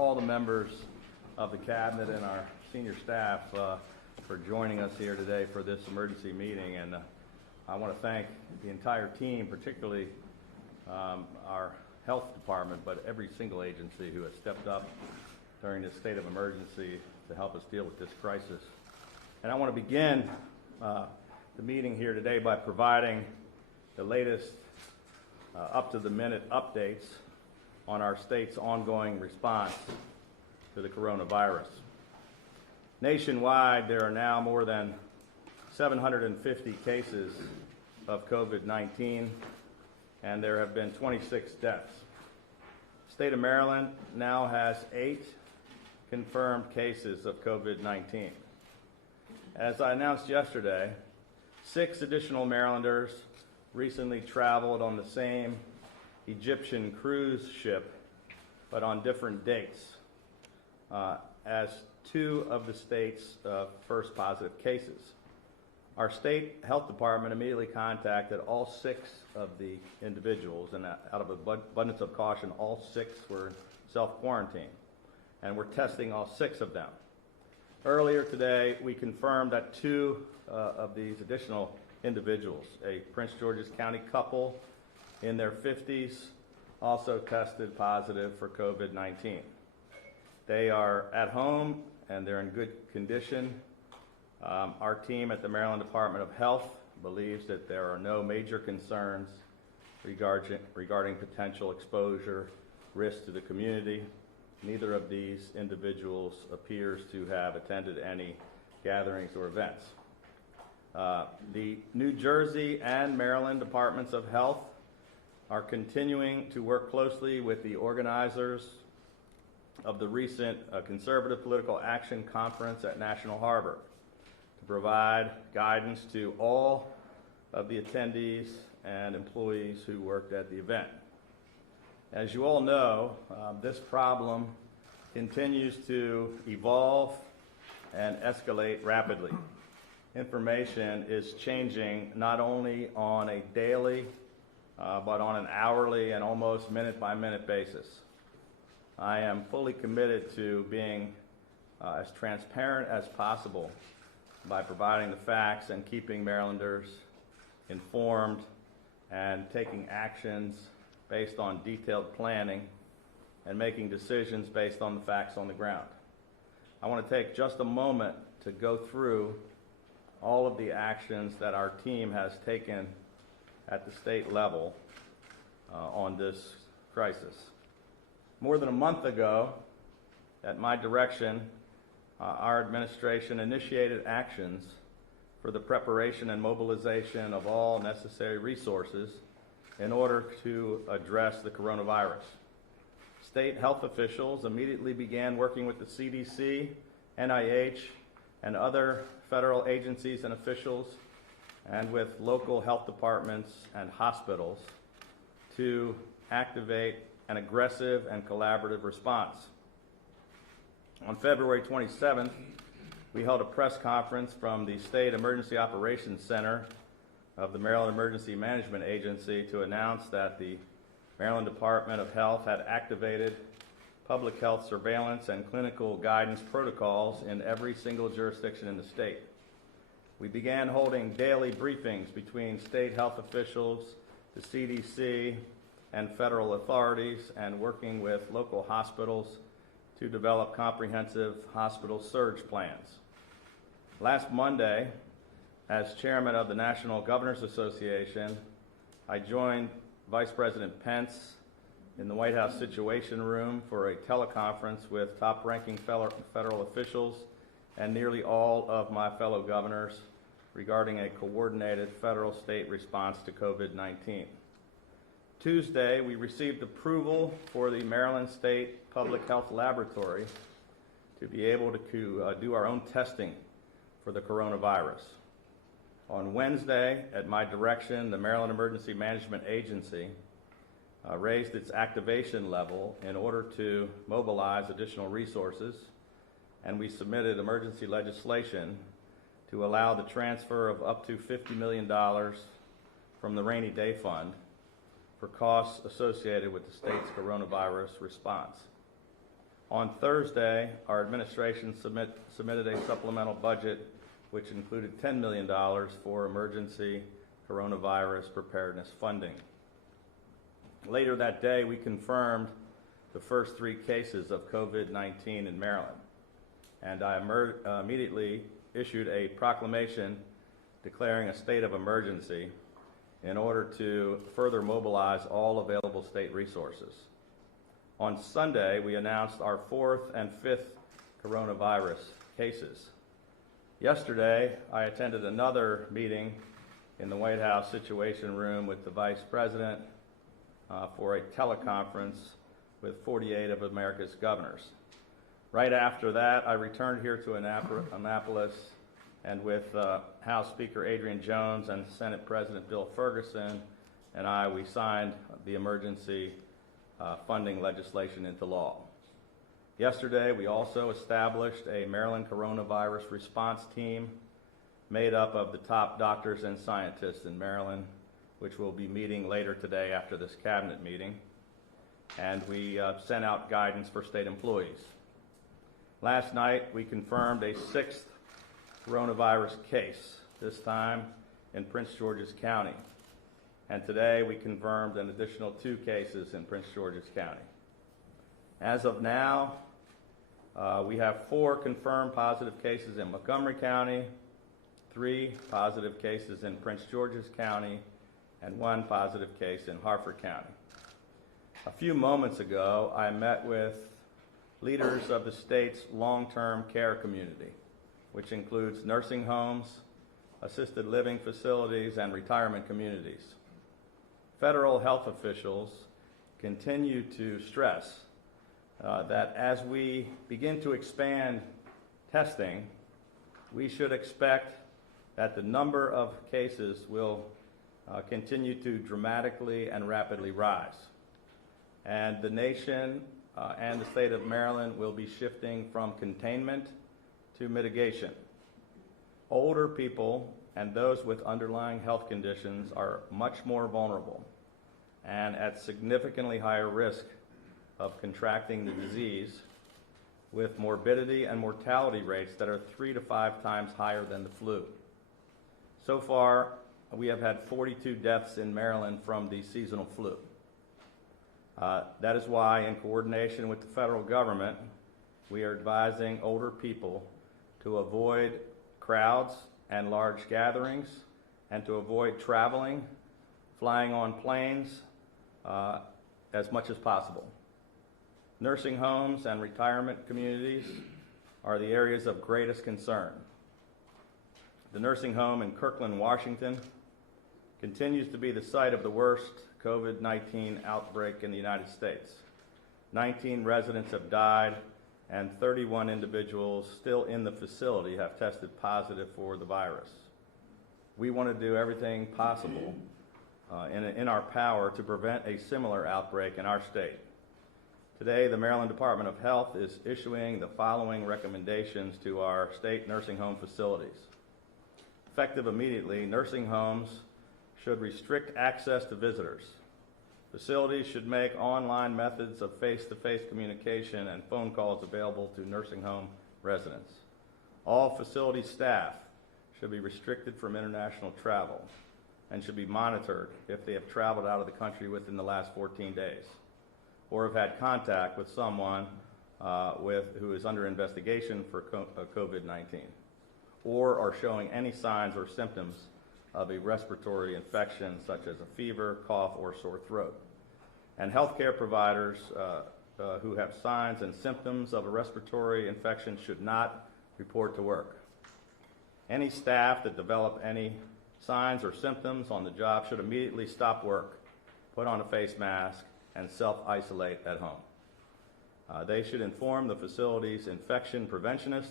all the members of the Cabinet and our senior staff for joining us here today for this emergency meeting. And I want to thank the entire team, particularly our health department, but every single agency who has stepped up during this state of emergency to help us deal with this crisis. And I want to begin the meeting here today by providing the latest up-to-the-minute updates on our state's ongoing response to the coronavirus. Nationwide, there are now more than 750 cases of COVID-19, and there have been 26 deaths. The state of Maryland now has 8 confirmed cases of COVID-19. As I announced yesterday, 6 additional Marylanders recently traveled on the same Egyptian cruise ship, but on different dates, as 2 of the state's first positive cases. Our state health department immediately contacted all 6 of the individuals, and out of abundance of caution, all 6 were self-quarantined, and we're testing all 6 of them. Earlier today, we confirmed that 2 of these additional individuals, a Prince George's County couple in their 50s, also tested positive for COVID-19. They are at home and they're in good condition. Our team at the Maryland Department of Health believes that there are no major concerns regarding potential exposure risk to the community. Neither of these individuals appears to have attended any gatherings or events. The New Jersey and Maryland Departments of Health are continuing to work closely with the organizers of the recent Conservative Political Action Conference at National Harbor to provide guidance to all of the attendees and employees who worked at the event. As you all know, this problem continues to evolve and escalate rapidly. Information is changing not only on a daily, but on an hourly and almost minute-by-minute basis. I am fully committed to being as transparent as possible by providing the facts and keeping Marylanders informed and taking actions based on detailed planning and making decisions based on the facts on the ground. I want to take just a moment to go through all of the actions that our team has taken at the state level on this crisis. More than a month ago, at my direction, our administration initiated actions for the preparation and mobilization of all necessary resources in order to address the coronavirus. State health officials immediately began working with the CDC, NIH, and other federal agencies and officials, and with local health departments and hospitals to activate an aggressive and collaborative response. On February 27th, we held a press conference from the State Emergency Operations Center of the Maryland Emergency Management Agency to announce that the Maryland Department of Health had activated public health surveillance and clinical guidance protocols in every single jurisdiction in the state. We began holding daily briefings between state health officials, the CDC, and federal authorities, and working with local hospitals to develop comprehensive hospital surge plans. Last Monday, as chairman of the National Governors Association, I joined Vice President Pence in the White House Situation Room for a teleconference with top-ranking federal officials and nearly all of my fellow governors regarding a coordinated federal-state response to COVID-19. Tuesday, we received approval for the Maryland State Public Health Laboratory to be able to do our own testing for the coronavirus. On Wednesday, at my direction, the Maryland Emergency Management Agency raised its activation level in order to mobilize additional resources, and we submitted emergency legislation to allow the transfer of up to $50 million from the Rainy Day Fund for costs associated with the state's coronavirus response. On Thursday, our administration submitted a supplemental budget which included $10 million for emergency coronavirus preparedness funding. Later that day, we confirmed the first 3 cases of COVID-19 in Maryland, and I immediately issued a proclamation declaring a state of emergency in order to further mobilize all available state resources. On Sunday, we announced our 4th and 5th coronavirus cases. Yesterday, I attended another meeting in the White House Situation Room with the Vice President for a teleconference with 48 of America's governors. Right after that, I returned here to Annapolis, and with House Speaker Adrian Jones and Senate President Bill Ferguson and we signed the emergency funding legislation into law. Yesterday, we also established a Maryland coronavirus response team made up of the top doctors and scientists in Maryland, which will be meeting later today after this cabinet meeting. And we sent out guidance for state employees. Last night, we confirmed a 6th coronavirus case, this time in Prince George's County. And today, we confirmed an additional 2 cases in Prince George's County. As of now, we have 4 confirmed positive cases in Montgomery County, 3 positive cases in Prince George's County, and 1 positive case in Harford County. A few moments ago, I met with leaders of the state's long-term care community, which includes nursing homes, assisted living facilities, and retirement communities. Federal health officials continue to stress that as we begin to expand testing, we should expect that the number of cases will continue to dramatically and rapidly rise. And the nation and the state of Maryland will be shifting from containment to mitigation. Older people and those with underlying health conditions are much more vulnerable and at significantly higher risk of contracting the disease, with morbidity and mortality rates that are 3 to 5 times higher than the flu. So far, we have had 42 deaths in Maryland from the seasonal flu. That is why, in coordination with the federal government, we are advising older people to avoid crowds and large gatherings, and to avoid traveling, flying on planes as much as possible. Nursing homes and retirement communities are the areas of greatest concern. The nursing home in Kirkland, Washington, continues to be the site of the worst COVID-19 outbreak in the United States. 19 residents have died, and 31 individuals still in the facility have tested positive for the virus. We want to do everything possible in our power to prevent a similar outbreak in our state. Today, the Maryland Department of Health is issuing the following recommendations to our state nursing home facilities. Effective immediately, nursing homes should restrict access to visitors. Facilities should make online methods of face-to-face communication and phone calls available to nursing home residents. All facility staff should be restricted from international travel and should be monitored if they have traveled out of the country within the last 14 days or have had contact with someone who is under investigation for COVID-19 or are showing any signs or symptoms of a respiratory infection such as a fever, cough, or sore throat. And healthcare providers who have signs and symptoms of a respiratory infection should not report to work. Any staff that develop any signs or symptoms on the job should immediately stop work, put on a face mask, and self-isolate at home. They should inform the facility's infection preventionist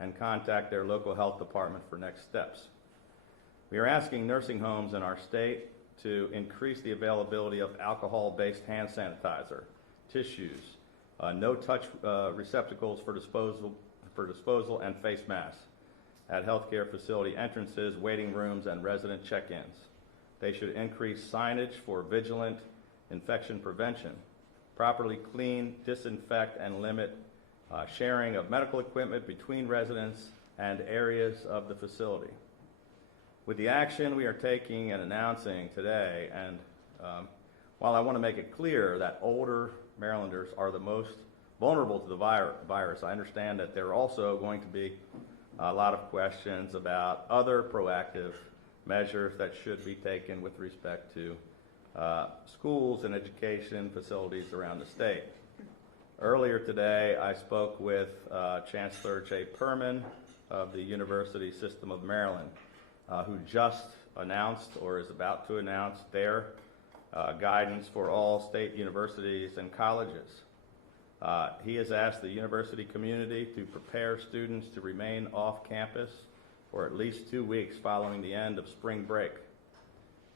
and contact their local health department for next steps. We are asking nursing homes in our state to increase the availability of alcohol-based hand sanitizer, tissues, no-touch receptacles for disposal, and face masks at healthcare facility entrances, waiting rooms, and resident check-ins. They should increase signage for vigilant infection prevention, properly clean, disinfect, and limit sharing of medical equipment between residents and areas of the facility. With the action we are taking and announcing today, and while I want to make it clear that older Marylanders are the most vulnerable to the virus, I understand that there are also going to be a lot of questions about other proactive measures that should be taken with respect to schools and education facilities around the state. Earlier today, I spoke with Chancellor Jay Perman of the University System of Maryland, who just announced or is about to announce their guidance for all state universities and colleges. He has asked the university community to prepare students to remain off campus for at least 2 weeks following the end of spring break.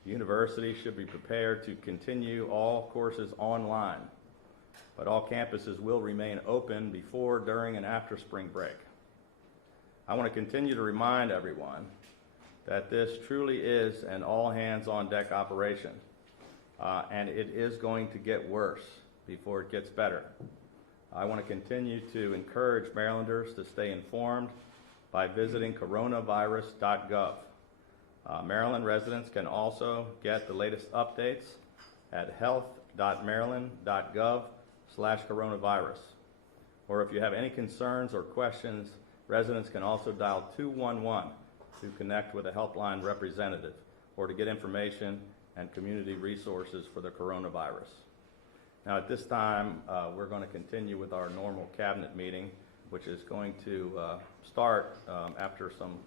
The university should be prepared to continue all courses online, but all campuses will remain open before, during, and after spring break. I want to continue to remind everyone that this truly is an all-hands-on-deck operation, and it is going to get worse before it gets better. I want to continue to encourage Marylanders to stay informed by visiting coronavirus.gov. Maryland residents can also get the latest updates at health.maryland.gov/coronavirus. Or if you have any concerns or questions, residents can also dial 211 to connect with a helpline representative or to get information and community resources for the coronavirus. Now at this time, we're going to continue with our normal cabinet meeting, which is going to start after some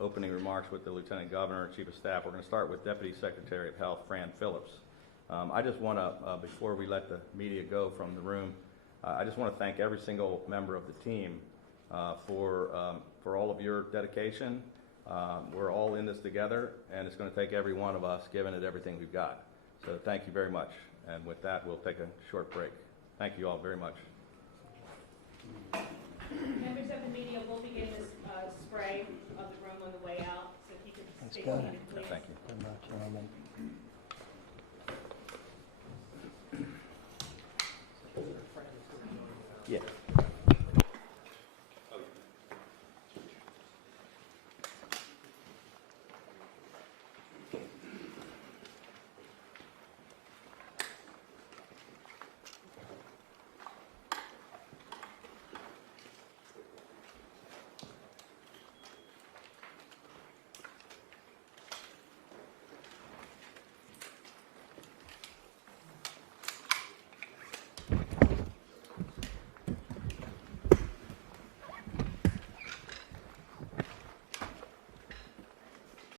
opening remarks with the Lieutenant Governor and Chief of Staff. We're going to start with Deputy Secretary of Health, Fran Phillips. I just want to, before we let the media go from the room, I just want to thank every single member of the team for all of your dedication. We're all in this together, and it's going to take every one of us giving it everything we've got. So thank you very much. And with that, we'll take a short break. Thank you all very much. Members of the media will begin this spray of the room on the way out, so if you could stay seated, please. Thank you. Very much, gentlemen. Yeah.